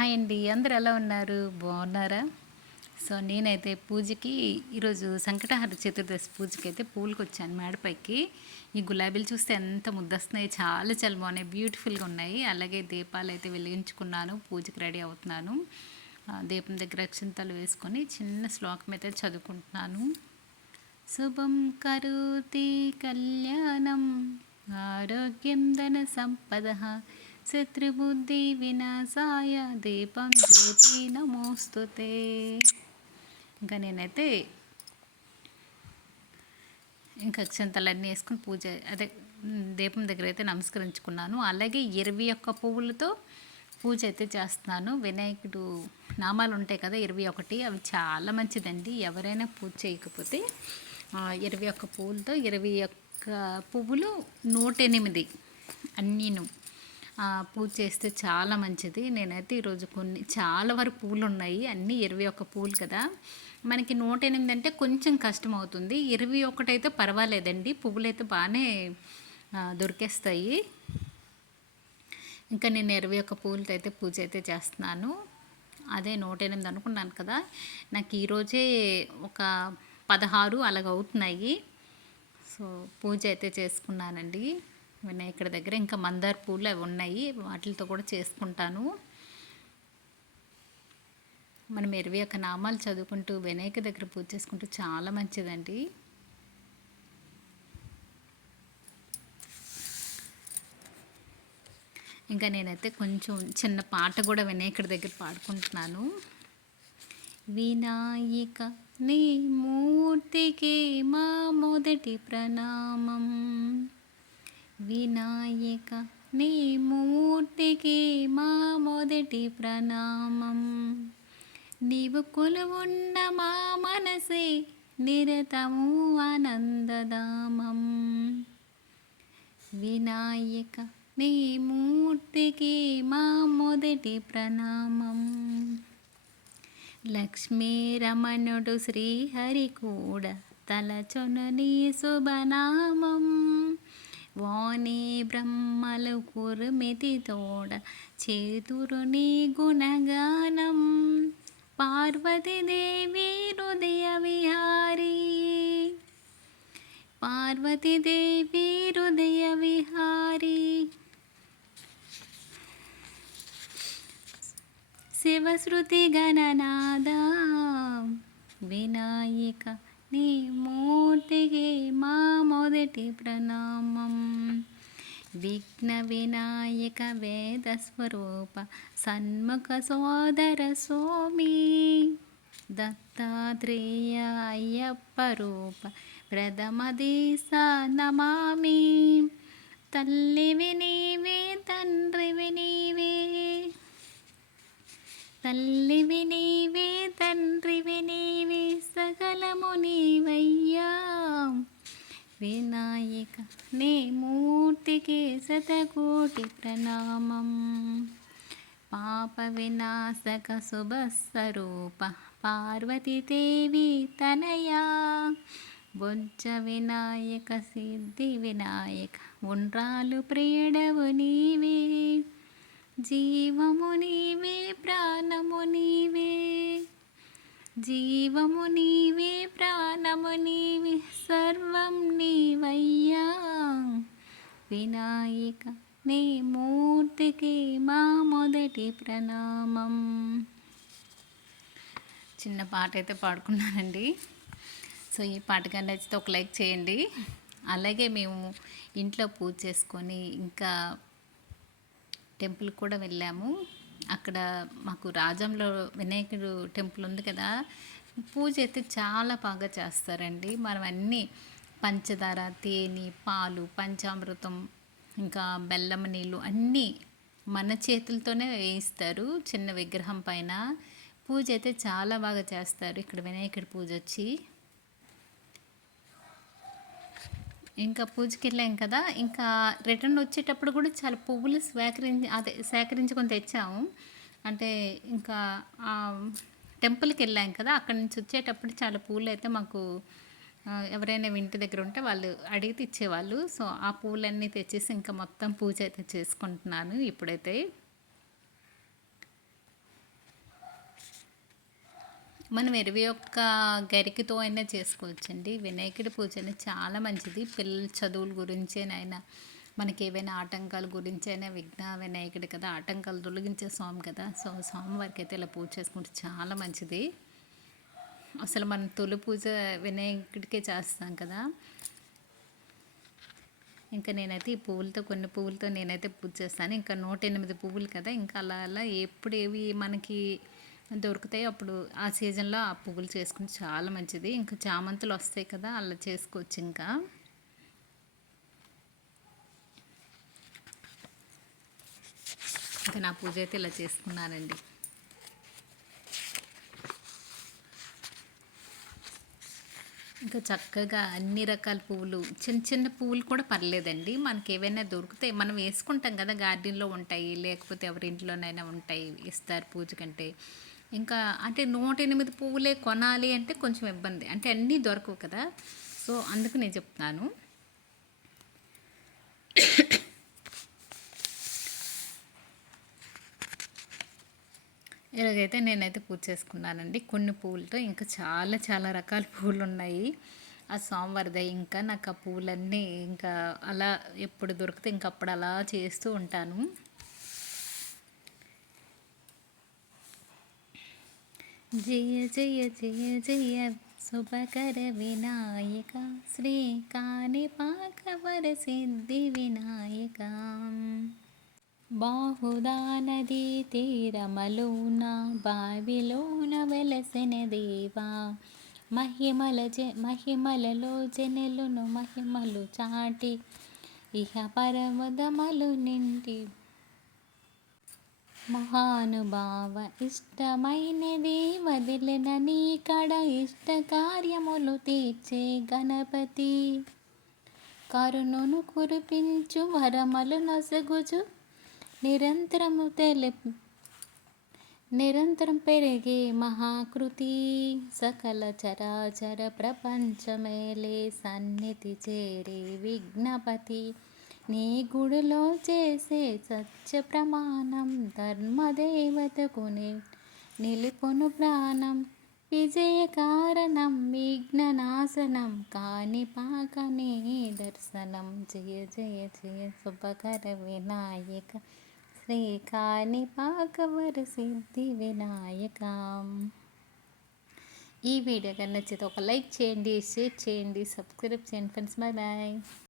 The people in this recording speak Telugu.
హాయ్ అండి. అందరు ఎలా ఉన్నారు? బాగున్నారా? సో నేనైతే పూజకి ఈరోజు సంకటహర చతుర్దశి పూజకి అయితే పూలకు వచ్చాను మేడపైకి. ఈ గులాబీలు చూస్తే ఎంత ముద్దస్తున్నాయి చాలా చాలా బాగున్నాయి బ్యూటిఫుల్గా ఉన్నాయి. అలాగే దీపాలు అయితే వెలిగించుకున్నాను పూజకి రెడీ అవుతున్నాను. దీపం దగ్గర అక్షంతలు వేసుకొని చిన్న శ్లోకం అయితే చదువుకుంటున్నాను. శుభం కరోతి కళ్యాణం ఆరోగ్యం ధన సంపద శత్రుబుద్ధి వినాశాయ దీపం జ్యోతి నమోస్తుతే. ఇంకా నేనైతే ఇంకా అక్షంతలన్నీ వేసుకుని పూజ అదే దీపం దగ్గర అయితే నమస్కరించుకున్నాను. అలాగే ఇరవై ఒక్క పువ్వులతో పూజ అయితే చేస్తున్నాను. వినాయకుడు నామాలు ఉంటాయి కదా ఇరవై ఒకటి అవి చాలా మంచిదండి. ఎవరైనా పూజ చేయకపోతే ఇరవై ఒక్క పువ్వులతో ఇరవై ఒక్క పువ్వులు నూట ఎనిమిది అన్నీను. పూజ చేస్తే చాలా మంచిది. నేనైతే ఈరోజు కొన్ని చాలా వరకు పూలు ఉన్నాయి అన్నీ ఇరవై ఒక్క పూలు కదా. మనకి నూట ఎనిమిది అంటే కొంచెం కష్టం అవుతుంది ఇరవై ఒకటి అయితే పర్వాలేదండి. పువ్వులు అయితే బాగానే దొరికేస్తాయి. ఇంకా నేను ఇరవై ఒక్క పూలతో అయితే పూజ అయితే చేస్తున్నాను. అదే నూట ఎనిమిది అనుకున్నాను కదా. నాకు ఈరోజే ఒక పదహారు అలాగ అవుతున్నాయి. సో పూజ అయితే చేసుకున్నానండి. వినాయకుడి దగ్గర ఇంకా మందార పూలు అవి ఉన్నాయి వాటితో కూడా చేసుకుంటాను. మనం ఇరవై ఒక్క నామాలు చదువుకుంటూ వినాయక దగ్గర పూజ చేసుకుంటూ చాలా మంచిదండి. ఇంకా నేనైతే కొంచెం చిన్న పాట కూడా వినాయకుడి దగ్గర పాడుకుంటున్నాను. వినాయక నీ మూర్తికి మా మొదటి ప్రణామం. వినాయక నీ మూర్తికి మా మొదటి ప్రణామం. నీవు కొలువున్న మా మనసే నిరతము ఆనందదామం వినాయక నీ మూర్తికి మా మొదటి ప్రణామం. లక్ష్మీ రమణుడు శ్రీహరి కూడా తలచొన నీ శుభనామం. వానే బ్రహ్మలు కురుమితి తోడ చేతురు నీ గుణగానం. పార్వతీదేవి హృదయ విహారీ. పార్వతీదేవి హృదయ విహారీ. శివశ్రుతి గణనాద వినాయక నీ మూర్తికి మా మొదటి ప్రణామం. విఘ్న వినాయక వేద స్వరూప సన్ముఖ సోదర స్వామి దత్తాత్రేయ అయ్యప్ప రూప ప్రథమ దీస నమామి. తల్లివి నీవే తండ్రివి నీవే తల్లివి శతకోటి ప్రణామం. పాప వినాశక శుభస్వరూప పార్వతీదేవి తనయా. బొజ్జ వినాయక సిద్ధి వినాయక ఉండ్రాలు ప్రియుడవు నీవే. జీవము నీవే ప్రాణము నీవే. జీవము నీవే ప్రాణము నీవే సర్వం నీవయ్యా. వినాయక నీ మూర్తికి మా మొదటి ప్రణామం. చిన్న పాట అయితే పాడుకున్నానండి. సో ఈ పాట కానీ నచ్చితే ఒక లైక్ చేయండి. అలాగే మేము ఇంట్లో పూజ చేసుకొని ఇంకా టెంపుల్ కూడా వెళ్ళాము. అక్కడ మాకు రాజంలో వినాయకుడు టెంపుల్ ఉంది కదా పూజ అయితే చాలా బాగా చేస్తారండి. మనం అన్నీ పంచదార తేనె పాలు పంచామృతం ఇంకా బెల్లం నీళ్ళు అన్నీ మన చేతులతోనే వేయిస్తారు. చిన్న విగ్రహం పైన పూజ అయితే చాలా బాగా చేస్తారు. ఇక్కడ వినాయకుడి పూజ వచ్చి. ఇంకా పూజకి వెళ్ళాం కదా. ఇంకా రిటర్న్ వచ్చేటప్పుడు కూడా చాలా పువ్వులు సేకరించి అదే సేకరించుకొని తెచ్చాము. అంటే ఇంకా టెంపుల్కి వెళ్ళాం కదా. అక్కడి నుంచి వచ్చేటప్పుడు చాలా పూలు అయితే మాకు ఎవరైనా ఇంటి దగ్గర ఉంటే వాళ్ళు అడిగితే ఇచ్చేవాళ్ళు సో ఆ పూలన్నీ తెచ్చేసి ఇంకా మొత్తం పూజ అయితే చేసుకుంటున్నాను ఇప్పుడైతే. మనం ఇరవై ఒక్క గరికతో అయినా చేసుకోవచ్చండి. వినాయకుడి పూజ అనేది చాలా మంచిది. పిల్లల చదువుల గురించేనైనా మనకి ఏవైనా ఆటంకాల గురించైనా విఘ్న వినాయకుడి కదా ఆటంకాలు తొలగించే స్వామి కదా. సో స్వామివారికి అయితే ఇలా పూజ చేసుకుంటే చాలా మంచిది. అసలు మనం తొలి పూజ వినాయకుడికే చేస్తాం కదా. ఇంకా నేనైతే ఈ పువ్వులతో కొన్ని పువ్వులతో నేనైతే పూజ చేస్తాను. ఇంకా నూట ఎనిమిది పువ్వులు కదా. ఇంకా అలా అలా ఎప్పుడు ఏవి మనకి దొరుకుతాయి అప్పుడు ఆ సీజన్లో ఆ పువ్వులు చేసుకుంటే చాలా మంచిది. ఇంకా చామంతులు వస్తాయి కదా అలా చేసుకోవచ్చు ఇంకా. ఇంకా నా పూజ అయితే ఇలా చేసుకున్నానండి. ఇంకా చక్కగా అన్ని రకాల పువ్వులు చిన్న చిన్న పువ్వులు కూడా పర్లేదండి. మనకి ఏవైనా దొరుకుతాయి మనం వేసుకుంటాం కదా గార్డెన్లో ఉంటాయి లేకపోతే ఎవరి ఇంట్లోనైనా ఉంటాయి ఇస్తారు పూజ కంటే. ఇంకా అంటే నూట ఎనిమిది పువ్వులే కొనాలి అంటే కొంచెం ఇబ్బంది. అంటే అన్నీ దొరకవు కదా. సో అందుకు నేను చెప్తున్నాను. ఇలాగైతే నేనైతే పూజ చేసుకున్నానండి. కొన్ని పువ్వులతో ఇంకా చాలా చాలా రకాల పువ్వులు ఉన్నాయి ఆ సోమవారిదే ఇంకా నాకు ఆ పువ్వులన్నీ ఇంకా అలా ఎప్పుడు దొరికితే ఇంక అప్పుడు అలా చేస్తూ ఉంటాను. జయ జయ జయ జయ శుభకర వినాయక శ్రీ కాణిపాకవర సిద్ధి వినాయక. బాహుదా నదీ తీరమలోన బావిలోన వెలసిన దేవా. మహిమల జ మహిమలలో జనెలును మహిమలు చాటి ఇహ పరమదమలు నింటి. మహానుభావ ఇష్టమైనది వదిలిన నీ కడ ఇష్ట కార్యములు తీర్చే గణపతి. కరుణను కురిపించు వరమలు నొసగుచు నిరంతరము తెలి నిరంతరం పెరిగే మహాకృతి. సకల చరాచర ప్రపంచమేలే సన్నిధి చేరే విఘ్నపతి. నీ గుడిలో చేసే సత్య ప్రమాణం ధర్మదేవతకు నిలుపును ప్రాణం. విజయ కారణం విఘ్ననాశనం కాని పాకనే దర్శనం. జయ జయ జయ శుభకర వినాయక. శ్రీ పాకవర సిద్ధి వినాయక. ఈ వీడియో కన్నా నచ్చితే ఒక లైక్ చేయండి షేర్ చేయండి సబ్స్క్రైబ్ చేయండి ఫ్రెండ్స్. Bye bye.